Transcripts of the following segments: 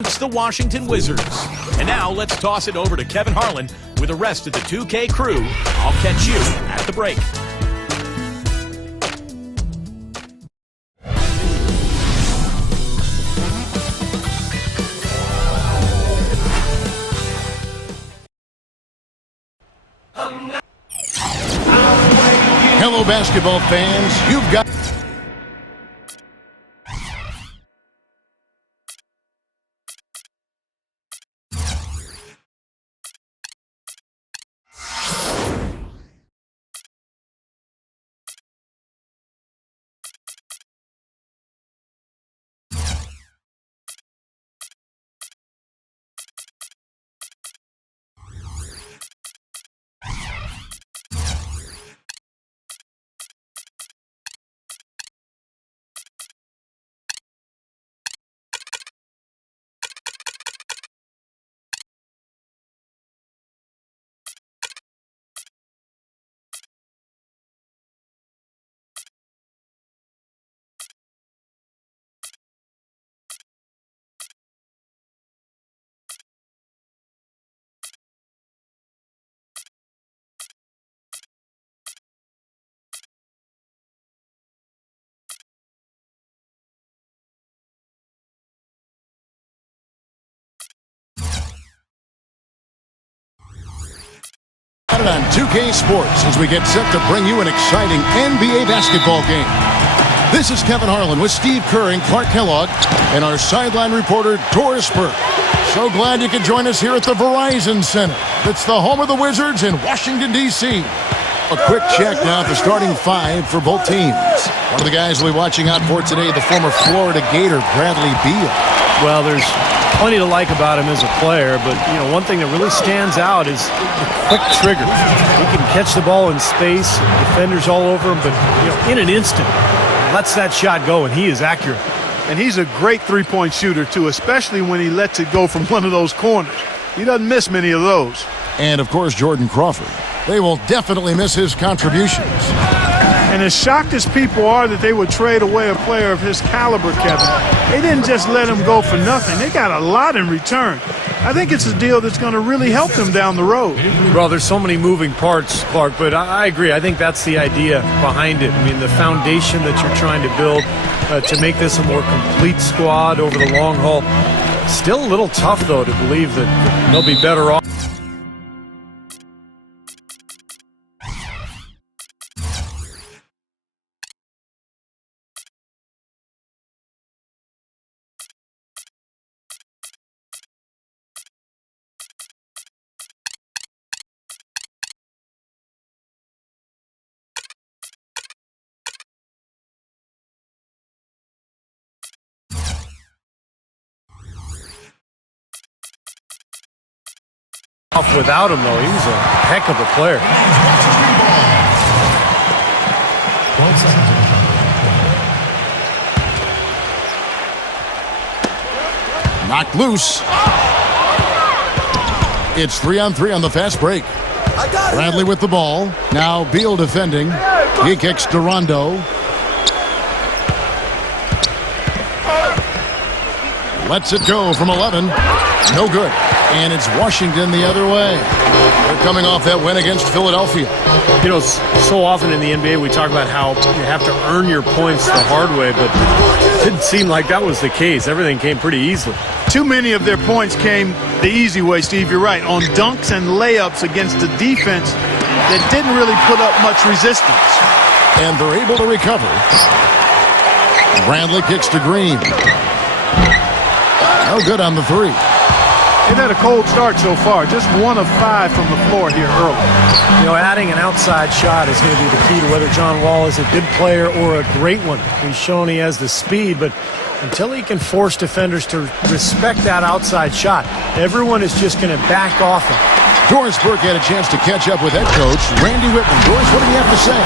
It's the Washington Wizards. And now let's toss it over to Kevin Harlan with the rest of the 2K crew. I'll catch you at the break. Hello, basketball fans. You've got... on 2K Sports as we get set to bring you an exciting NBA basketball game. This is Kevin Harlan with Steve Kerr and Clark Kellogg and our sideline reporter Doris Burke. So glad you could join us here at the Verizon Center. It's the home of the Wizards in Washington, D.C. A quick check now at the starting five for both teams. One of the guys we'll be watching out for today, the former Florida Gator, Bradley Beal. Well, there's plenty to like about him as a player, but one thing that really stands out is the quick trigger. He can catch the ball in space, defenders all over him, but in an instant, lets that shot go, and he is accurate. And he's a great three-point shooter, too, especially when he lets it go from one of those corners. He doesn't miss many of those. And, of course, Jordan Crawford. They will definitely miss his contributions. And as shocked as people are that they would trade away a player of his caliber, Kevin, they didn't just let him go for nothing. They got a lot in return. I think it's a deal that's going to really help them down the road. Well, there's so many moving parts, Clark, but I agree. I think that's the idea behind it. I mean, the foundation that you're trying to build to make this a more complete squad over the long haul. Still a little tough, though, to believe that they'll be better off. Without him, though, he was a heck of a player. Knocked loose. It's 3-on-3 on the fast break. Bradley with the ball. Now Beal defending. He kicks to Rondo. Lets it go from 11. No good. And it's Washington the other way. They're coming off that win against Philadelphia. So often in the NBA we talk about how you have to earn your points the hard way, but it didn't seem like that was the case. Everything came pretty easily. Too many of their points came the easy way, Steve. You're right. On dunks and layups against a defense that didn't really put up much resistance. And they're able to recover. Bradley kicks to Green. No good on the three. They've had a cold start so far. Just 1 of 5 from the floor here early. Adding an outside shot is going to be the key to whether John Wall is a good player or a great one. He's shown he has the speed, but until he can force defenders to respect that outside shot, everyone is just going to back off him. Doris Burke had a chance to catch up with head coach Randy Whitman. Doris, what do you have to say?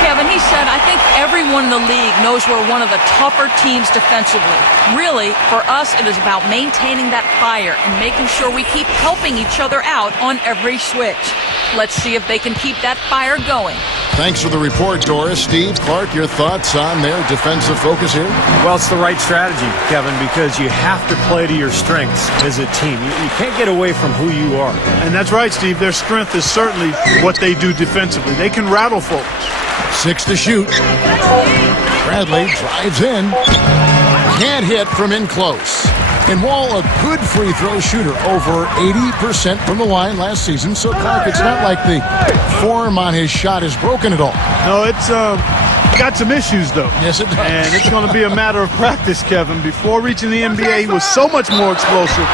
Kevin, he said, I think everyone in the league knows we're one of the tougher teams defensively. Really, for us, it is about maintaining that fire and making sure we keep helping each other out on every switch. Let's see if they can keep that fire going. Thanks for the report, Doris. Steve, Clark, your thoughts on their defensive focus here? Well, it's the right strategy, Kevin, because you have to play to your strengths as a team. You can't get away from who you are. And that's right, Steve. Their strength is certainly what they do defensively. They can rattle folks. 6 to shoot. Bradley drives in. Can't hit from in close. And Wall, a good free throw shooter, over 80% from the line last season. So, Clark, it's not like the form on his shot is broken at all. No, it's got some issues, though. Yes, it does. And it's going to be a matter of practice, Kevin. Before reaching the NBA, he was so much more explosive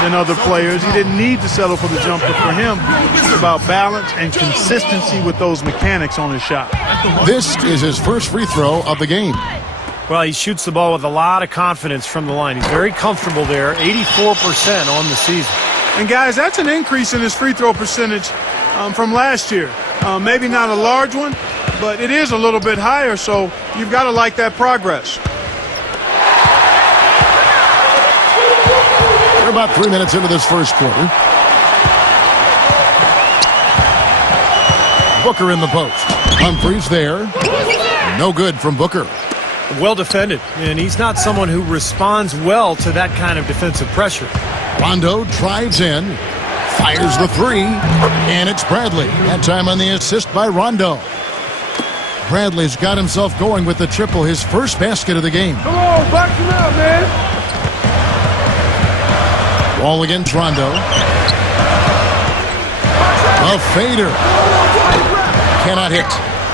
than other players. He didn't need to settle for the jumper. For him, it's about balance and consistency with those mechanics on his shot. This is his first free throw of the game. Well, he shoots the ball with a lot of confidence from the line. He's very comfortable there, 84% on the season. And, guys, that's an increase in his free throw percentage from last year. Maybe not a large one, but it is a little bit higher, so you've got to like that progress. We're about 3 minutes into this first quarter. Booker in the post. Humphries there. No good from Booker. Well defended, and he's not someone who responds well to that kind of defensive pressure. Rondo drives in, fires the three, and it's Bradley. That time on the assist by Rondo. Bradley's got himself going with the triple, his first basket of the game. Come on, box him out, man. Wall against Rondo. A fader. Cannot hit.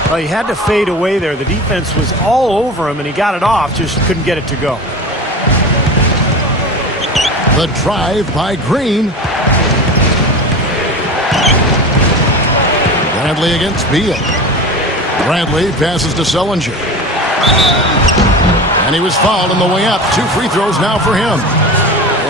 Well, he had to fade away there. The defense was all over him, and he got it off, just couldn't get it to go. The drive by Green. Bradley against Beal. Bradley passes to Sullinger. And he was fouled on the way up. 2 free throws now for him.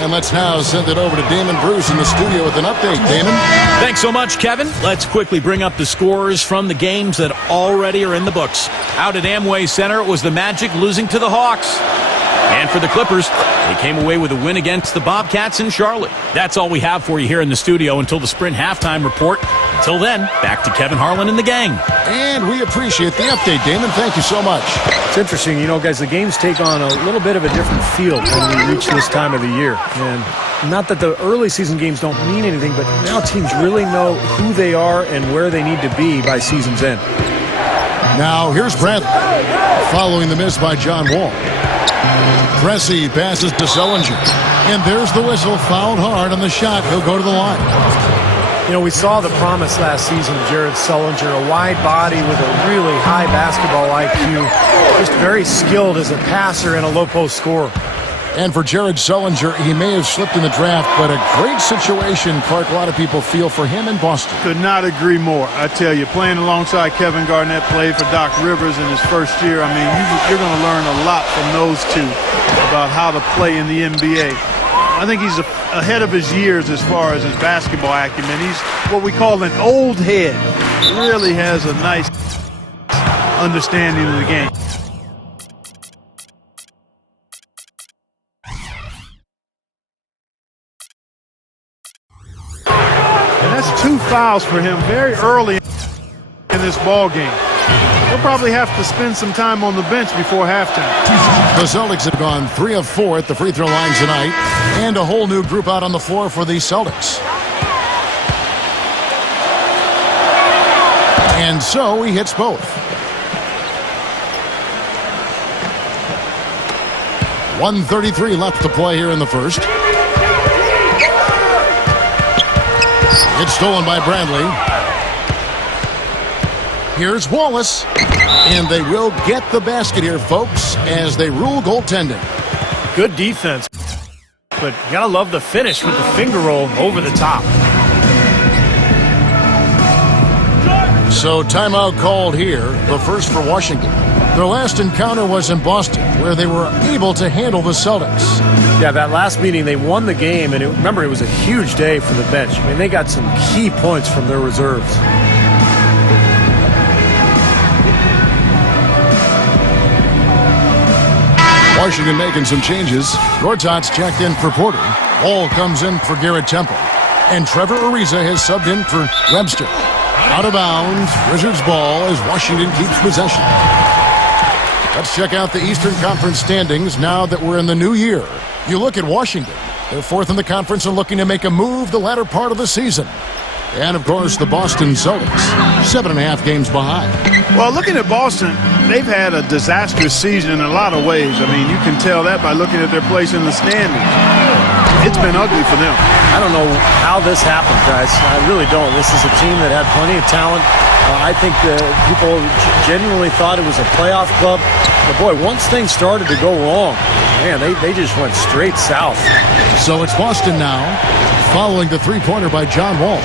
And let's now send it over to Damon Bruce in the studio with an update. Damon? Thanks so much, Kevin. Let's quickly bring up the scores from the games that already are in the books. Out at Amway Center, it was the Magic losing to the Hawks. And for the Clippers, they came away with a win against the Bobcats in Charlotte. That's all we have for you here in the studio until the Sprint halftime report. Until then, back to Kevin Harlan and the gang. And we appreciate the update, Damon. Thank you so much. It's interesting, you know, guys, the games take on a little bit of a different feel when we reach this time of the year. And not that the early season games don't mean anything, but now teams really know who they are and where they need to be by season's end. Now, here's Bradley following the miss by John Wall. Cressy passes to Sullinger. And there's the whistle, fouled hard on the shot. He'll go to the line. You know, we saw the promise last season of Jared Sullinger, a wide body with a really high basketball IQ, just very skilled as a passer and a low-post scorer. And for Jared Sullinger, he may have slipped in the draft, but a great situation, Clark, a lot of people feel for him in Boston. Could not agree more. I tell you, playing alongside Kevin Garnett, played for Doc Rivers in his first year. I mean, you're going to learn a lot from those two about how to play in the NBA. I think he's ahead of his years as far as his basketball acumen. He's what we call an old head. Really has a nice understanding of the game. And that's 2 fouls for him very early in this ball game. He'll probably have to spend some time on the bench before halftime. The Celtics have gone 3 of 4 at the free throw line tonight, and a whole new group out on the floor for the Celtics. And so he hits both. 1:33 left to play here in the first. It's stolen by Bradley. Here's Wallace. And they will get the basket here, folks, as they rule goaltending. Good defense, but you gotta love the finish with the finger roll over the top. So timeout called here, the first for Washington. Their last encounter was in Boston, where they were able to handle the Celtics. Yeah, that last meeting, they won the game, and remember, it was a huge day for the bench. I mean, they got some key points from their reserves. Washington making some changes. Gortat's checked in for Porter. Hall comes in for Garrett Temple. And Trevor Ariza has subbed in for Webster. Out of bounds, Wizards ball as Washington keeps possession. Let's check out the Eastern Conference standings now that we're in the new year. You look at Washington. They're fourth in the conference and looking to make a move the latter part of the season. And, of course, the Boston Celtics, 7.5 games behind. Well, looking at Boston, they've had a disastrous season in a lot of ways. I mean, you can tell that by looking at their place in the standings. It's been ugly for them. I don't know how this happened, guys. I really don't. This is a team that had plenty of talent. I think people genuinely thought it was a playoff club. But, boy, once things started to go wrong, man, they just went straight south. So it's Boston now, following the three-pointer by John Wall.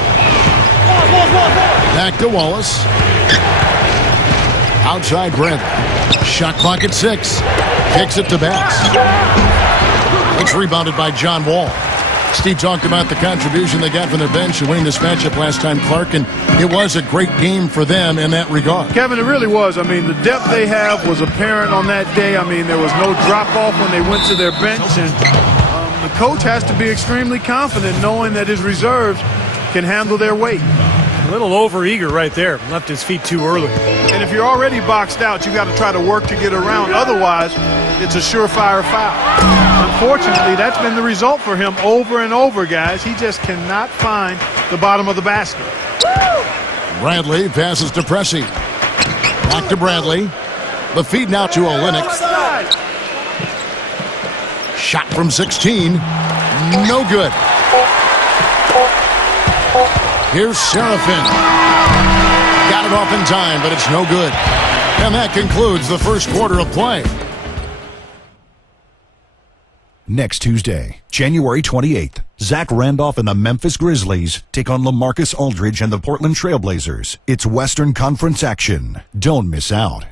Back to Wallace. Outside Bradley. Shot clock at 6. Kicks it to Bass. It's rebounded by John Wall. Steve talked about the contribution they got from their bench in winning this matchup last time, Clark, and it was a great game for them in that regard. Kevin, it really was. I mean, the depth they have was apparent on that day. I mean, there was no drop-off when they went to their bench, and the coach has to be extremely confident knowing that his reserves can handle their weight. A little overeager right there. Left his feet too early. And if you're already boxed out, you got to try to work to get around. Otherwise, it's a surefire foul. Unfortunately, that's been the result for him over and over, guys. He just cannot find the bottom of the basket. Bradley passes to Pressey. Back to Bradley. The feed now to Olynyk. Shot from 16. No good. Here's Serafin. Got it off in time, but it's no good. And that concludes the first quarter of play. Next Tuesday, January 28th, Zach Randolph and the Memphis Grizzlies take on LaMarcus Aldridge and the Portland Trail Blazers. It's Western Conference action. Don't miss out.